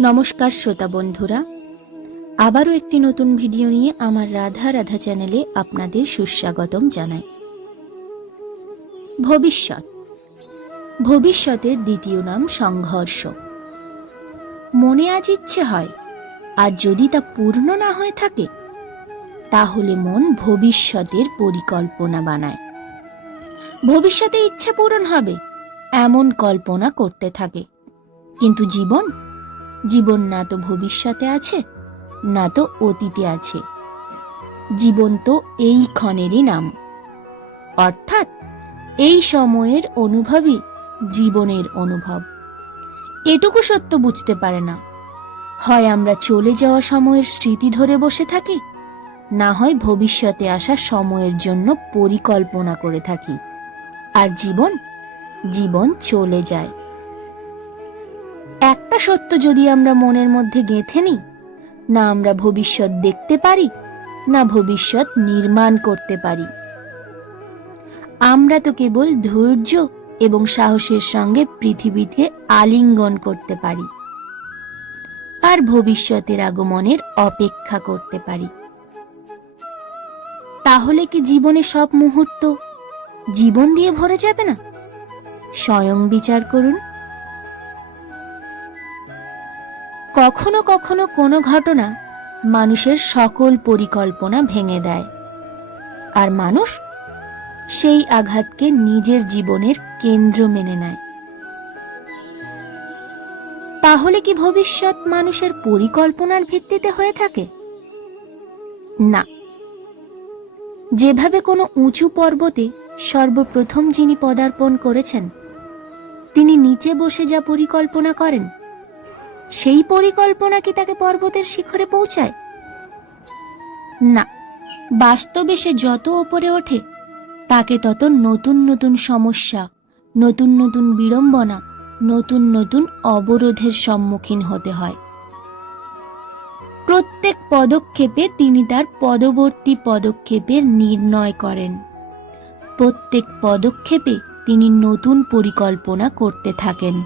নমস্কার শ্রোতা বন্ধুরা। আবারও একটি নতুন ভিডিও নিয়ে আমার রাধা রাধা চ্যানেলে আপনাদের সুস্বাগতম জানাই। ভবিষ্যৎ। ভবিষ্যতের দ্বিতীয় নাম সংঘর্ষ। মনে আজ ইচ্ছে হয়, আর যদি তা পূর্ণ না হয়ে থাকে, তাহলে মন ভবিষ্যতের পরিকল্পনা বানায়। ভবিষ্যতে ইচ্ছে পূরণ হবে, এমন কল্পনা করতে থাকে। কিন্তু জীবন জীবন না তো ভবিষ্যতে আছে, না তো অতীতে আছে। জীবন তো এই ক্ষণেরই নাম। অর্থাৎ এই সময়ের অনুভবই জীবনের অনুভব। এটুকু সত্য বুঝতে পারে না। হয় আমরা চলে যাওয়া সময়ের স্মৃতি ধরে বসে থাকি, না হয় ভবিষ্যতে আসা সময়ের জন্য পরিকল্পনা করে থাকি। আর জীবন জীবন চলে যায়। একটা সত্য যদি আমরা মনের মধ্যে গেঁথে নিই, না আমরা ভবিষ্যৎ দেখতে পারি, না ভবিষ্যৎ নির্মাণ করতে পারি। আমরা তো কেবল ধৈর্য এবং সাহসের সঙ্গে পৃথিবীতে আলিঙ্গন করতে পারি আর ভবিষ্যতের আগমনের অপেক্ষা করতে পারি। তাহলে কি জীবনে সব মুহূর্ত জীবন দিয়ে ভরে যাবে না? স্বয়ং বিচার করুন। কখনো কখনো কোনো ঘটনা মানুষের সকল পরিকল্পনা ভেঙে দেয়। আর মানুষ সেই আঘাতকে নিজের জীবনের কেন্দ্র মেনে নেয়। তাহলে কি ভবিষ্যৎ মানুষের পরিকল্পনার ভিত্তিতে হয়ে থাকে? না। যেভাবে কোনো উঁচু পর্বতে সর্বপ্রথম যিনি পদার্পণ করেছেন, তিনি নিচে বসে যা পরিকল্পনা করেন সেই পরিকল্পনা কি তাকে পর্বতের শিখরে পৌঁছায়? না, বাস্তবে সে যত ওপরে ওঠে, তাকে তত নতুন নতুন সমস্যা, নতুন নতুন বিড়ম্বনা, নতুন নতুন অবরোধের সম্মুখীন হতে হয়। প্রত্যেক পদক্ষেপে তিনি তার পদবর্তী পদক্ষেপের নির্ণয় করেন। প্রত্যেক পদক্ষেপে তিনি নতুন পরিকল্পনা করতে থাকেন।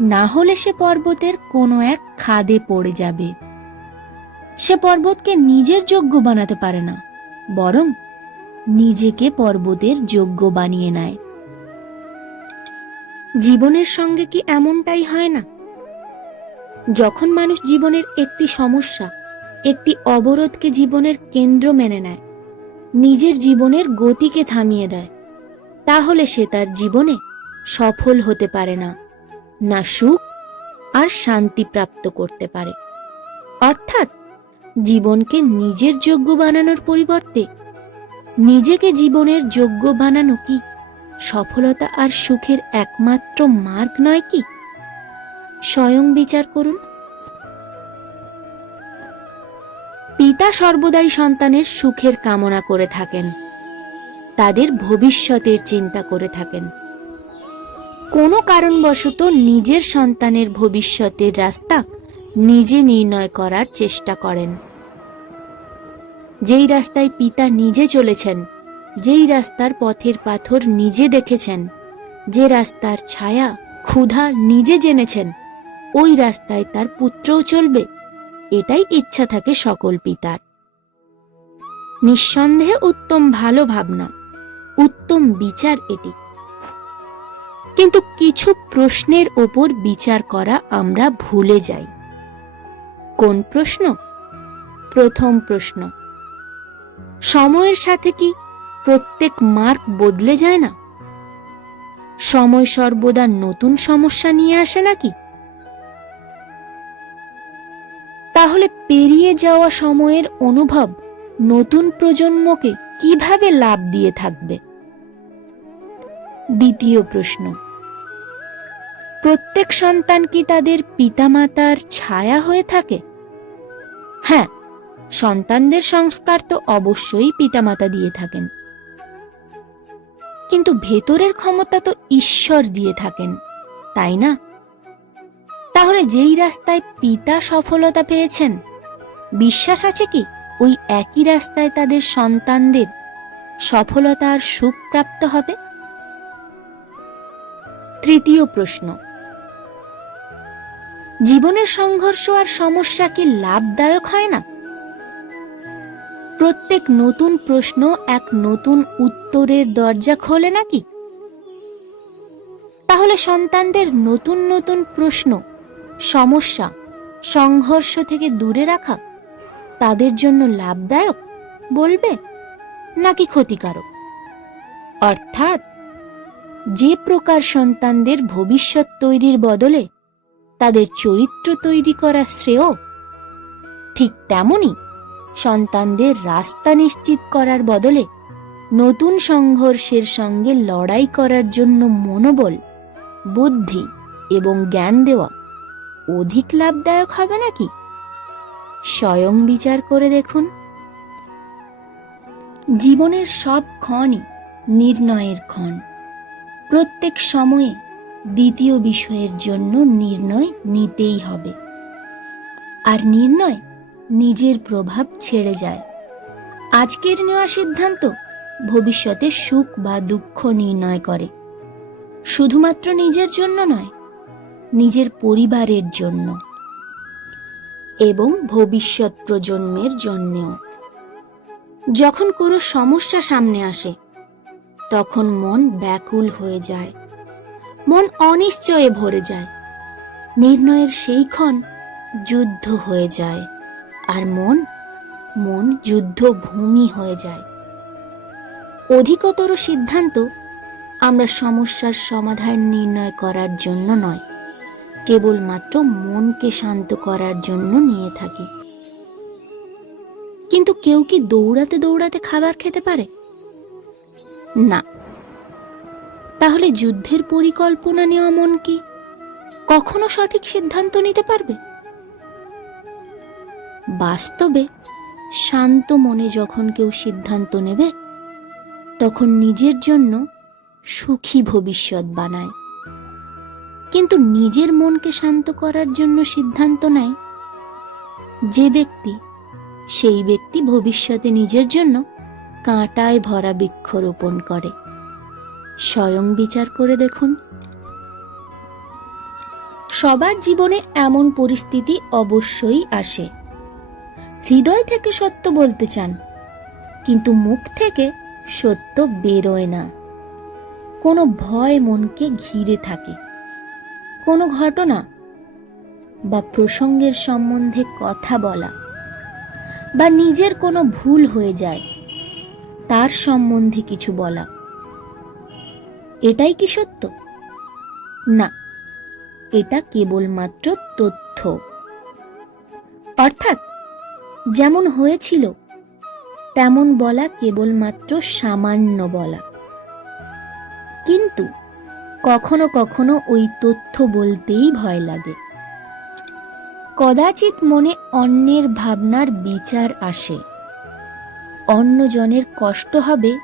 না হলে সে পর্বতের কোনো এক খাদে পড়ে যাবে। সে পর্বতকে নিজের যোগ্য বানাতে পারে না, বরং নিজেকে পর্বতের যোগ্য বানিয়ে নেয়। জীবনের সঙ্গে কি এমনটাই হয় না? যখন মানুষ জীবনের একটি সমস্যা, একটি অবরোধকে জীবনের কেন্দ্র মেনে নেয়, নিজের জীবনের গতিকে থামিয়ে দেয়, তাহলে সে তার জীবনে সফল হতে পারে না। না সুখ আর শান্তি প্রাপ্ত করতে পারে। অর্থাৎ জীবনকে নিজের যোগ্য বানানোর পরিবর্তে নিজেকে জীবনের যোগ্য বানানো কি? সফলতা আর সুখের একমাত্র মার্গ নয় কি? স্বয়ং বিচার করুন। পিতা সর্বদাই সন্তানের সুখের কামনা করে থাকেন। তাদের ভবিষ্যতের চিন্তা করে থাকেন। কোনো কারণবশত নিজের সন্তানের ভবিষ্যতের রাস্তা নিজে নির্ণয় করার চেষ্টা করেন। যেই রাস্তায় পিতা নিজে চলেছেন, যেই রাস্তার পথের পাথর নিজে দেখেছেন, যে রাস্তার ছায়া ক্ষুধা নিজে জেনেছেন, ওই রাস্তায় তার পুত্রও চলবে, এটাই ইচ্ছা থাকে সকল পিতার। নিঃসন্দেহে উত্তম ভালো ভাবনা, উত্তম বিচার এটি। কিন্তু কিছু প্রশ্নের ওপর বিচার করা আমরা ভুলে যাই। কোন প্রশ্ন? প্রথম প্রশ্ন। সময়ের সাথে কি প্রত্যেক মার্ক বদলে যায় না? সময় সর্বদা নতুন সমস্যা নিয়ে আসে নাকি? তাহলে পেরিয়ে যাওয়া সময়ের অনুভব নতুন প্রজন্মকে কীভাবে লাভ দিয়ে থাকবে? দ্বিতীয় প্রশ্ন। প্রত্যেক সন্তান কি তাদের পিতামাতার ছায়া হয়ে থাকে? হ্যাঁ সন্তানদের সংস্কার তো অবশ্যই পিতামাতা দিয়ে থাকেন। কিন্তু ভেতরের ক্ষমতা তো ঈশ্বর দিয়ে থাকেন, তাই না? তাহলে যেই রাস্তায় পিতা সফলতা পেয়েছেন, বিশ্বাস আছে কি ওই একই রাস্তায় তাদের সন্তানদের সফলতা আর সুখ প্রাপ্ত হবে? তৃতীয় প্রশ্ন। জীবনের সংঘর্ষ আর সমস্যা কি লাভদায়ক হয় না? প্রত্যেক নতুন প্রশ্ন এক নতুন উত্তরের দরজা খোলে নাকি? তাহলে সন্তানদের নতুন নতুন প্রশ্ন, সমস্যা, সংঘর্ষ থেকে দূরে রাখা তাদের জন্য লাভদায়ক বলবে নাকি ক্ষতিকারক? অর্থাৎ যে প্রকার সন্তানদের ভবিষ্যৎ তৈরির বদলে তাদের চরিত্র তৈরি করা শ্রেয়। ঠিক তেমনি সন্তানদের রাস্তা নিশ্চিত করার বদলে নতুন সংঘর্ষের সঙ্গে লড়াই করার জন্য মনোবল, বুদ্ধি এবং জ্ঞান দেওয়া অধিক লাভদায়ক হবে নাকি? স্বয়ং বিচার করে দেখুন। জীবনের সব ক্ষণই নির্ণয়ের ক্ষণ। প্রত্যেক সময়ে দ্বিতীয় বিষয়ের জন্য নির্ণয় নিতেই হবে। আর নির্ণয় নিজের প্রভাব ছেড়ে যায়। আজকের নেওয়া সিদ্ধান্ত ভবিষ্যতে সুখ বা দুঃখ নির্ণয় করে। শুধুমাত্র নিজের জন্য নয়, নিজের পরিবারের জন্য এবং ভবিষ্যৎ প্রজন্মের জন্যেও। যখন কোনো সমস্যা সামনে আসে, তখন মন ব্যাকুল হয়ে যায়। মন অনিশ্চয়ে ভরে যায়। নির্ণয়ের সেই ক্ষণ যুদ্ধ হয়ে যায় আর মন মন যুদ্ধ ভূমি হয়ে যায়। অধিকতর সিদ্ধান্ত আমরা সমস্যার সমাধান নির্ণয় করার জন্য নয়, কেবলমাত্র মনকে শান্ত করার জন্য নিয়ে থাকি। কিন্তু কেউ কি দৌড়াতে দৌড়াতে খাবার খেতে পারে? না তাহলে যুদ্ধের পরিকল্পনা নেওয়া মন কি? কখনো সঠিক সিদ্ধান্ত নিতে পারবে? বাস্তবে শান্ত মনে যখন কেউ সিদ্ধান্ত নেবে, তখন নিজের জন্য সুখী ভবিষ্যৎ বানায়। কিন্তু নিজের মনকে শান্ত করার জন্য সিদ্ধান্ত নেয় যে ব্যক্তি, সেই ব্যক্তি ভবিষ্যতে নিজের জন্য কাঁটায় ভরা বৃক্ষরোপণ করে। স্বয়ং বিচার করে দেখুন। সবার জীবনে এমন পরিস্থিতি অবশ্যই আসে। হৃদয় থেকে সত্য বলতে চান, কিন্তু মুখ থেকে সত্য বেরোয় না। কোনো ভয় মনকে ঘিরে থাকে। কোনো ঘটনা বা প্রসঙ্গের সম্বন্ধে কথা বলা বা নিজের কোনো ভুল হয়ে যায়, তার সম্বন্ধে কিছু বলা। এটাই কি সত্য? না, এটা কেবলমাত্র তথ্য। অর্থাৎ, যেমন হয়েছিল, তেমন বলা কেবলমাত্র সামান্য বলা। কিন্তু, কখনো কখনো ওই তথ্য বলতেই ভয় লাগে। কদাচিৎ মনে অন্যের ভাবনার বিচার আসে। অন্যজনের কষ্ট হবে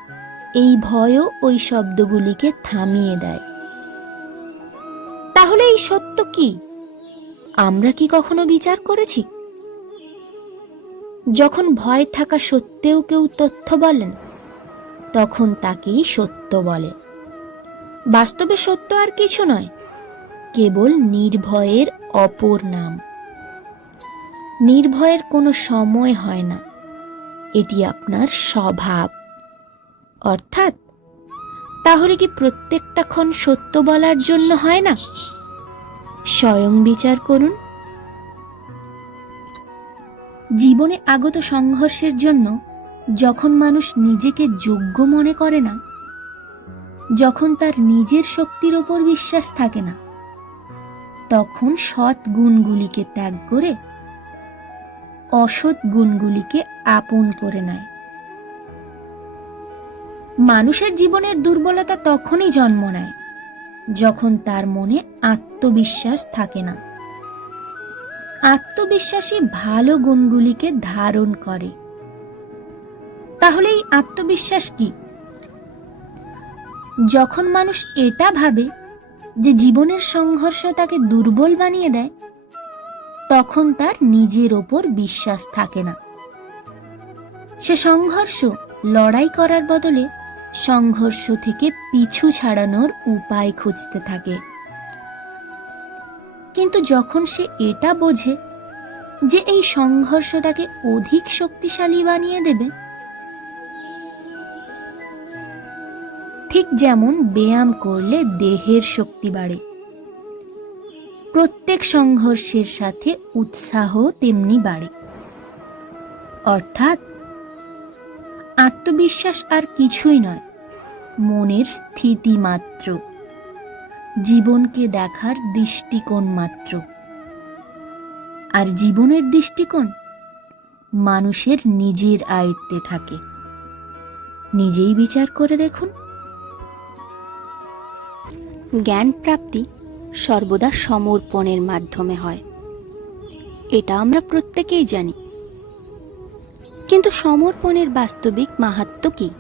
এই ভয়ও ওই শব্দগুলিকে থামিয়ে দেয়। তাহলে এই সত্য কি? আমরা কি কখনো বিচার করেছি? যখন ভয় থাকা সত্ত্বেও কেউ তথ্য বলেন, তখন তাকেই সত্য বলে। বাস্তবে সত্য আর কিছু নয়, কেবল নির্ভয়ের অপর নাম। নির্ভয়ের কোনো সময় হয় না, এটি আপনার স্বভাব। অর্থাৎ, তাহলে কি প্রত্যেকটা ক্ষণ সত্য বলার জন্য হয় না? স্বয়ং বিচার করুন। জীবনে আগত সংঘর্ষের জন্য যখন মানুষ নিজেকে যোগ্য মনে করে না, যখন তার নিজের শক্তির ওপর বিশ্বাস থাকে না, তখন সৎ গুণগুলিকে ত্যাগ করে অসৎ গুণগুলিকে আপন করে নেয়। মানুষের জীবনের দুর্বলতা তখনই জন্ম নেয়, যখন তার মনে আত্মবিশ্বাস থাকে না। আত্মবিশ্বাসী ভালো গুণগুলিকে ধারণ করে। তাহলে এই আত্মবিশ্বাস কি? যখন মানুষ এটা ভাবে যে জীবনের সংঘর্ষ তাকে দুর্বল বানিয়ে দেয়, তখন তার নিজের ওপর বিশ্বাস থাকে না। সে সংঘর্ষ লড়াই করার বদলে সংঘর্ষ থেকে পিছু ছাড়ানোর উপায় খুঁজতে থাকে। কিন্তু যখন সে এটা বোঝে যে এই সংঘর্ষ তাকে অধিক শক্তিশালী বানিয়ে দেবে, ঠিক যেমন ব্যায়াম করলে দেহের শক্তি বাড়ে। প্রত্যেক সংঘর্ষের সাথে উৎসাহ তেমনি বাড়ে। অর্থাৎ আত্মবিশ্বাস আর কিছুই নয়, মনের স্থিতি মাত্র, জীবনকে দেখার দৃষ্টিকোণ মাত্র। আর জীবনের দৃষ্টিকোণ মানুষের নিজের আয়ত্তে থাকে। নিজেই বিচার করে দেখুন। জ্ঞান প্রাপ্তি সর্বদা সমর্পণের মাধ্যমে হয়। এটা আমরা প্রত্যেকেই জানি। কিন্তু সমর্পণের বাস্তবিক মাহাত্ম কি?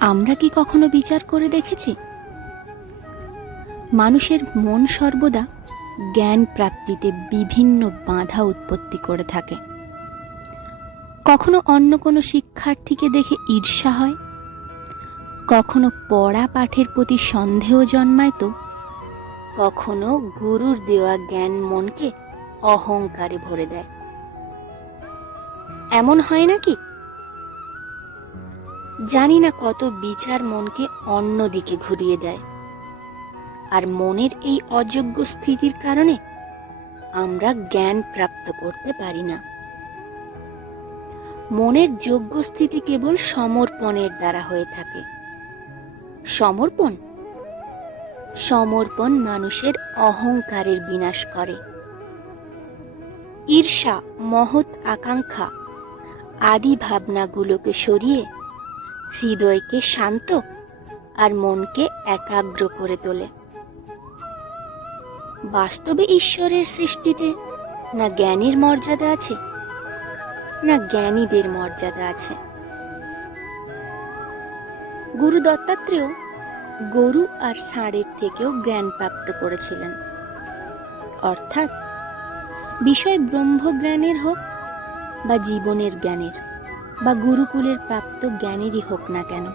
আমরা কি কখনো বিচার করে দেখেছি? মানুষের মন সর্বদা জ্ঞান প্রাপ্তিতে বিভিন্ন বাধা উৎপত্তি করে থাকে। কখনো অন্য কোনো শিক্ষার্থীকে দেখে ঈর্ষা হয়? কখনো পড়া পাঠের প্রতি সন্দেহ জন্মায় তো? কখনো গুরুর দেওয়া জ্ঞান মনকে অহংকারে ভরে দেয়। এমন হয় নাকি? জানি না কত বিচার মনকে অন্যদিকে ঘুরিয়ে দেয়। আর মনের এই অযোগ্য স্থিতির কারণে আমরা জ্ঞান প্রাপ্ত করতে পারি না। মনের যোগ্য স্থিতি কেবল সমর্পণের দ্বারা হয়ে থাকে। সমর্পণ? সমর্পণ মানুষের অহংকারের বিনাশ করে। ঈর্ষা, মহৎ আকাঙ্ক্ষা আদি ভাবনাগুলোকে সরিয়ে হৃদয়কে শান্ত আর মনকে একাগ্র করে তোলে। বাস্তবে ঈশ্বরের সৃষ্টিতে না জ্ঞানের মর্যাদা আছে, না জ্ঞানীদের মর্যাদা আছে। গুরু দত্তাত্রেয় গরু আর ষাঁড়ের থেকেও জ্ঞান প্রাপ্ত করেছিলেন। অর্থাৎ বিষয় ব্রহ্মজ্ঞানের হোক বা জীবনের জ্ঞানের, বা গুরুকুলের প্রাপ্ত জ্ঞানেরই হোক না কেন।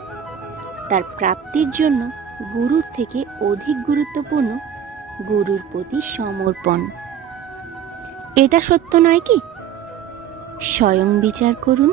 তার প্রাপ্তির জন্য গুরুর থেকে অধিক গুরুত্বপূর্ণ গুরুর প্রতি সমর্পণ। এটা সত্য নয় কি? স্বয়ং বিচার করুন